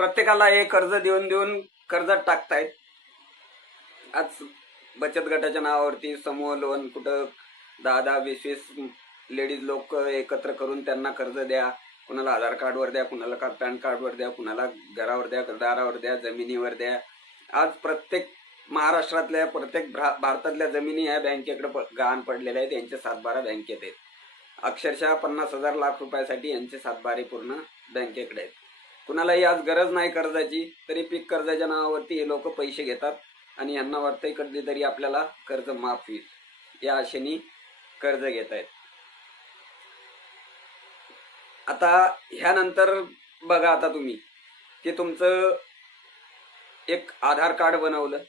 प्रत्येकाला हे कर्ज देऊन देऊन कर्जात टाकतायत. आज बचत गटाच्या नावावरती समूह लोन कुठं दहा दहा वीस वीस लेडीज लोक एकत्र करून त्यांना कर्ज द्या. कुणाला आधार कार्डवर द्या कुणाला का पॅन कार्डवर द्या कुणाला घरावर द्या दारावर द्या जमिनीवर द्या. आज प्रत्येक महाराष्ट्रातल्या प्रत्येक भारतातल्या जमिनी ह्या बँकेकडे प- गहाण पडलेल्या आहेत. यांचे सातबारा बँकेत आहेत. अक्षरशः पन्नास हजार लाख रुपयासाठी यांचे सातबारे पूर्ण बँकेकडे आहेत. कुणालाही आज गरज नाही कर्जाची तरी पीक कर्जाच्या नावावरती हे लोक पैसे घेतात आणि यांना वाटतंय कधीतरी आपल्याला कर्ज माफ होईल. या आशेने कर्ज घेत आहेत. आता ह्यानंतर बघा आता तुम्ही की तुमचं एक आधार कार्ड बनवलं.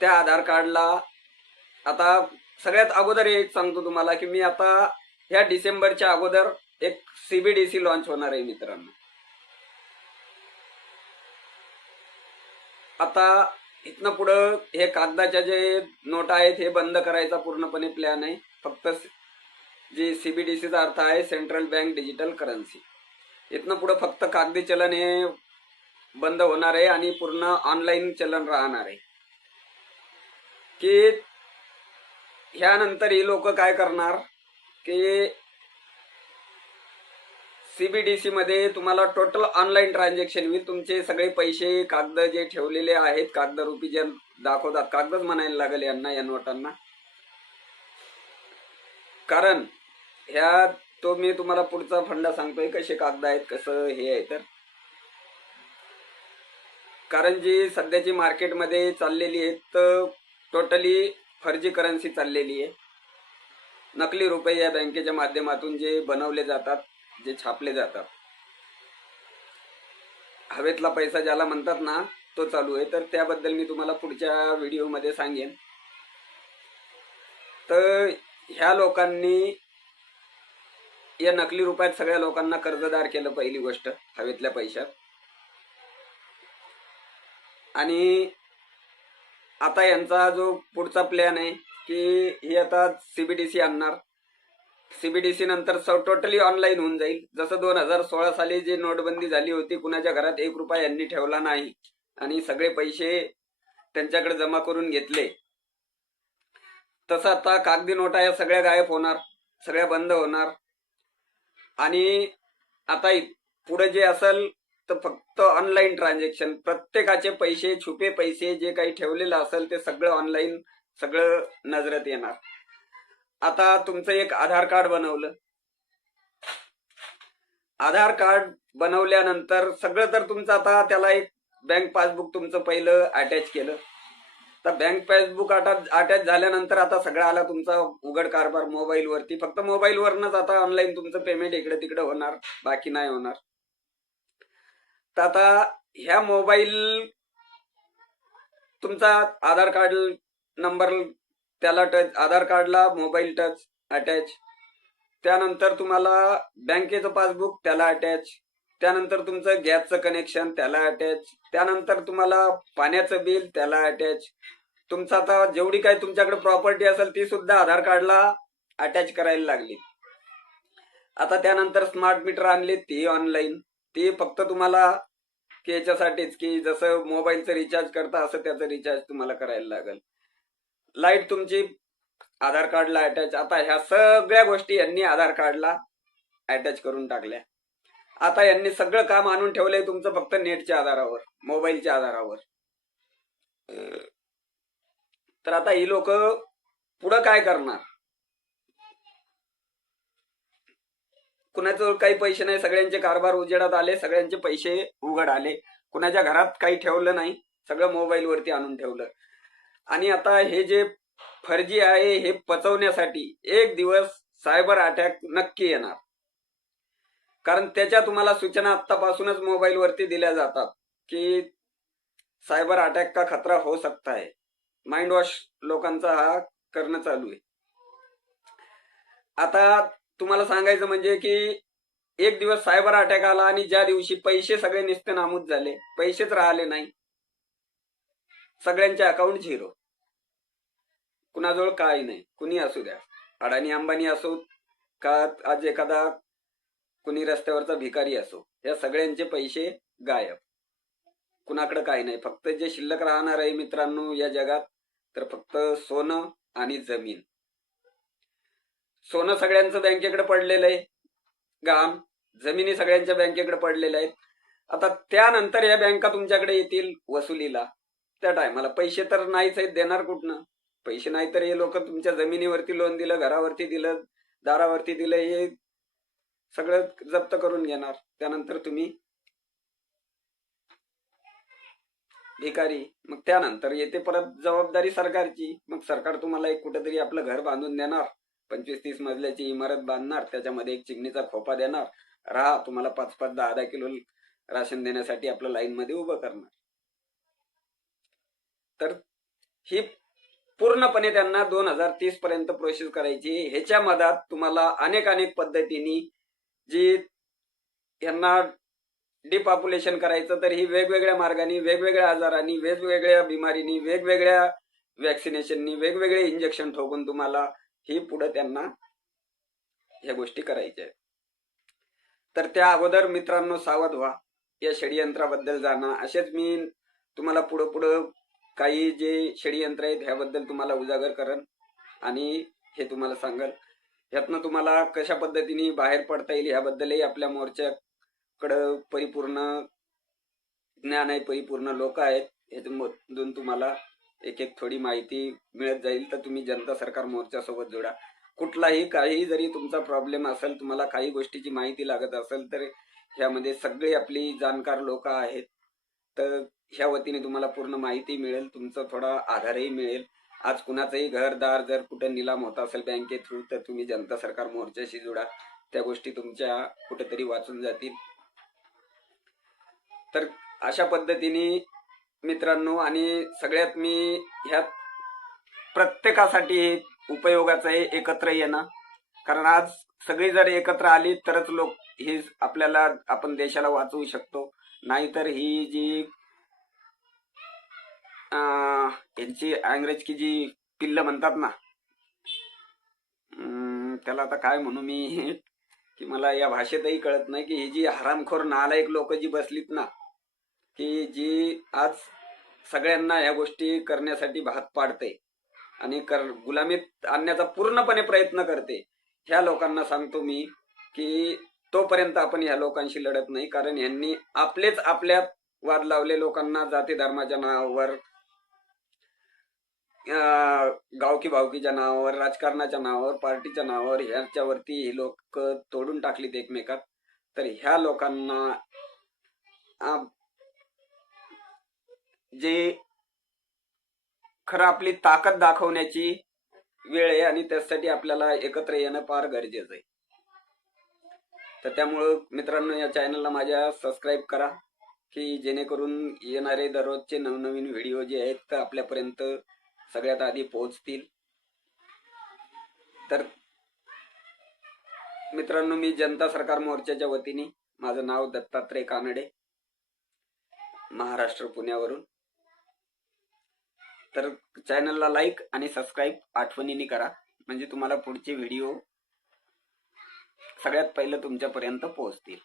त्या आधार कार्डला आता सगळ्यात अगोदर एक सांगतो तुम्हाला की मी आता ह्या डिसेंबरच्या अगोदर एक सीबीडीसी लॉन्च होणार आहे मित्रांनो. आता इथनं पुढं हे कागदाच्या जे नोटा आहेत हे बंद करायचा पूर्णपणे प्लॅन आहे. फक्त जे सीबीडीसीचा अर्थ आहे सेंट्रल बँक डिजिटल करन्सी इथनं पुढं फक्त कागदी चलन हे बंद होणार आहे आणि पूर्ण ऑनलाईन चलन राहणार आहे. की ह्यानंतर ही लोक काय करणार? की सीबीडीसी मध्ये तुम्हाला टोटल ऑनलाईन ट्रान्झॅक्शन होईल तुमचे सगळे पैसे कागद जे ठेवलेले आहेत कागदरूपी जे दाखवतात कागदच म्हणायला लागेल यांना या नोटांना. कारण ह्या तो मी तुम्हाला पुढचा फंडा सांगतोय कसे कागद आहेत कसं हे आहे तर. कारण जी सध्याची मार्केटमध्ये चाललेली आहे तर टोटली फर्जी करन्सी चाललेली आहे. नकली रुपये या बँकेच्या माध्यमातून जे बनवले जातात जे छापले जातात. हवेतला पैसा ज्याला म्हणतात ना तो चालू आहे. तर त्याबद्दल मी तुम्हाला पुढच्या व्हिडिओमध्ये सांगेन. तर ह्या लोकांनी या नकली रुपयात सगळ्या लोकांना कर्जदार केलं पहिली गोष्ट हवेतल्या पैशात. आणि आता यांचा जो पुढचा प्लॅन आहे की ही आता सीबीडीसी आणणार. सीबीडीसी नंतर टोटली ऑनलाईन होऊन जाईल. जसं दोन हजार सोळा साली जी नोटबंदी झाली होती कुणाच्या घरात एक रुपया यांनी ठेवला नाही. आणि सगळे पैसे त्यांच्याकडे जमा करून घेतले. तसं आता कागदी नोटा या सगळ्या गायब होणार सगळ्या बंद होणार. आणि आता पुढे जे असेल तर फक्त ऑनलाईन ट्रान्झॅक्शन प्रत्येकाचे पैसे छुपे पैसे जे काही ठेवलेलं असेल ते सगळं ऑनलाईन सगळं नजरेत येणार. आता तुमचं एक आधार कार्ड बनवलं. आधार कार्ड बनवल्यानंतर सगळं तर तुमचं आता त्याला एक बँक पासबुक तुमचं पहिलं अटॅच केलं. तर बँक पासबुक अटॅच अटॅच झाल्यानंतर आता सगळं आला तुमचा उघड कारभार मोबाईलवरती फक्त मोबाईल वरनच आता ऑनलाईन तुमचं पेमेंट इकडे तिकडे होणार बाकी नाही होणार. तर आता ह्या मोबाईल तुमचा आधार कार्ड नंबर त्याला टच आधार कार्डला मोबाईल टच अटॅच त्यानंतर तुम्हाला बँकेचं पासबुक त्याला अटॅच त्यानंतर तुमचं गॅसचं कनेक्शन त्याला अटॅच त्यानंतर तुम्हाला पाण्याचं बिल त्याला अटॅच तुमचं आता जेवढी काही तुमच्याकडे प्रॉपर्टी असेल ती सुद्धा आधार कार्डला अटॅच करायला लागली. आता त्यानंतर स्मार्ट मीटर आणली ती ऑनलाईन ती फक्त तुम्हाला की याच्यासाठीच की जसं मोबाईलचं रिचार्ज करता असं त्याचं रिचार्ज तुम्हाला करायला लागेल. लाइट तुमची आधार कार्डला अटॅच आता ह्या सगळ्या गोष्टी यांनी आधार कार्डला अटॅच करून टाकल्या. आता यांनी सगळं काम आणून ठेवलंय तुमचं फक्त नेटच्या आधारावर मोबाईलच्या आधारावर. तर आता ही लोक पुढं काय करणार? कुणाचं काही पैसे नाही सगळ्यांचे कारभार उजेडात आले सगळ्यांचे पैसे उघड आले. कुणाच्या घरात काही ठेवलं नाही सगळं मोबाईल वरती आणून ठेवलं. आणि आता हे जे फर्जी आहे हे पचवण्यासाठी एक दिवस सायबर अटॅक नक्की येणार. कारण त्याच्या तुम्हाला सूचना आतापासूनच मोबाईल वरती दिल्या जातात की सायबर अटॅक का खतरा हो सकता है माइंड वॉश लोकांचा हा करणं चालू आहे. आता तुम्हाला सांगायचं म्हणजे की एक दिवस सायबर अटॅक आला आणि ज्या दिवशी पैसे सगळे निस्ते नामूद झाले पैसेच राहिले नाही. सगळ्यांचे अकाउंट झिरो कुणाजवळ काही नाही. कुणी असू द्या. अडाणी अंबानी असो का आज एखादा कुणी रस्त्यावरचा भिकारी असो या सगळ्यांचे पैसे गायब. कुणाकडे काही नाही. फक्त जे शिल्लक राहणार आहे मित्रांनो या जगात तर फक्त सोनं आणि जमीन. सोनं सगळ्यांचं बँकेकडे पडलेलं आहे. गाम जमिनी सगळ्यांच्या बँकेकडे पडलेल्या आहेत. आता त्यानंतर या बँका तुमच्याकडे येतील वसुलीला. त्या टायमाला पैसे तर नाहीच आहेत देणार कुठनं? पैसे नाही तर हे लोक तुमच्या जमिनीवरती लोन दिलं घरावरती दिलं दारावरती दिलं हे सगळं जप्त करून घेणार. त्यानंतर तुम्ही भिकारी मग त्यानंतर येते परत जबाबदारी सरकारची. मग सरकार तुम्हाला एक कुठेतरी आपलं घर बांधून देणार. पंचवीस तीस मजल्याची इमारत बांधणार त्याच्यामध्ये एक चिमणीचा खोपा देणार. राहा तुम्हाला पाच पाच दहा दहा किलो राशन देण्यासाठी आपलं लाईन मध्ये उभं करणार. तर ही पूर्णपणे त्यांना दोन हजार तीस पर्यंत प्रोसेस करायची. ह्याच्या मधात तुम्हाला अनेक अनेक पद्धतीने जी यांना डिपॉप्युलेशन करायचं तर ही वेगवेगळ्या मार्गाने वेगवेगळ्या आजारांनी वेगवेगळ्या बिमारीनी वेगवेगळ्या वॅक्सिनेशननी वेगवेगळे इंजेक्शन ठोकून तुम्हाला ही पुढे त्यांना ह्या गोष्टी करायच्या आहेत. तर त्या अगोदर मित्रांनो सावध व्हा. या षडयंत्राबद्दल जाणं. असेच मी तुम्हाला पुढं पुढं काही जे षडयंत्र आहेत ह्याबद्दल तुम्हाला उजागर करन आणि हे तुम्हाला सांगल यातनं तुम्हाला कशा पद्धतीने बाहेर पडता येईल ह्याबद्दलही आपल्या मोर्चाकडं परिपूर्ण ज्ञान आहे परिपूर्ण लोक आहेत ह्याच्यामधून तुम्हाला एक एक थोडी माहिती मिळत जाईल. तर तुम्ही जनता सरकार मोर्चासोबत जोडा. कुठलाही काही जरी तुमचा प्रॉब्लेम असेल तुम्हाला काही गोष्टीची माहिती लागत असेल तर ह्यामध्ये सगळे आपली जाणकार लोक आहेत. तर ह्या वतीने तुम्हाला पूर्ण माहिती मिळेल तुमचा थोडा आधारही मिळेल. आज कुणाचंही घरदार जर कुठं निलाम होत असेल बँके थ्रू तर तुम्ही जनता सरकार मोर्चाशी जोडा. त्या गोष्टी तुमच्या कुठेतरी वाचून जातील. तर अशा पद्धतीने मित्रांनो आणि सगळ्यात मी ह्या प्रत्येकासाठी उपयोगाचं हे एकत्र येणं. कारण आज सगळी जर एकत्र आली तरच लोक ही आपल्याला आपण देशाला वाचवू शकतो. नाहीतर ही जी यांची अंग्रेज की जी पिल्ल म्हणतात ना त्याला आता काय म्हणू मी की मला या भाषेतही कळत नाही की ही जी हरामखोर नालायक लोक जी बसलीत ना की जी आज सगळ्यांना ह्या गोष्टी करण्यासाठी भाग पाडते आणि कर गुलामीत आणण्याचा पूर्णपणे प्रयत्न करते. ह्या लोकांना सांगतो मी की तोपर्यंत आपण ह्या लोकांशी लढत नाही कारण यांनी आपलेच आपल्यात वाद लावले लोकांना जाती धर्माच्या नावावर गावकी भावकीच्या नावावर राजकारणाच्या नावावर पार्टीच्या नावावर ह्याच्यावरती ही लोक तोडून टाकलीत एकमेकात. तर ह्या लोकांना जे खरं आपली ताकद दाखवण्याची वेळ आहे आणि त्यासाठी आपल्याला एकत्र येणं फार गरजेचं आहे. तर त्यामुळं मित्रांनो या चॅनलला माझ्या सबस्क्राईब करा की जेणेकरून येणारे दररोजचे नवनवीन व्हिडिओ जे आहेत ते आपल्यापर्यंत सगळ्यात आधी पोहोचतील. तर मित्रांनो मी जनता सरकार मोर्चाच्या वतीने माझं नाव दत्तात्रय कानडे महाराष्ट्र पुण्यावरून. तर चॅनलला लाईक आणि सबस्क्राईब आठवणीने करा म्हणजे तुम्हाला पुढचे व्हिडिओ सगळ्यात पहिलं तुमच्यापर्यंत पोहोचतील.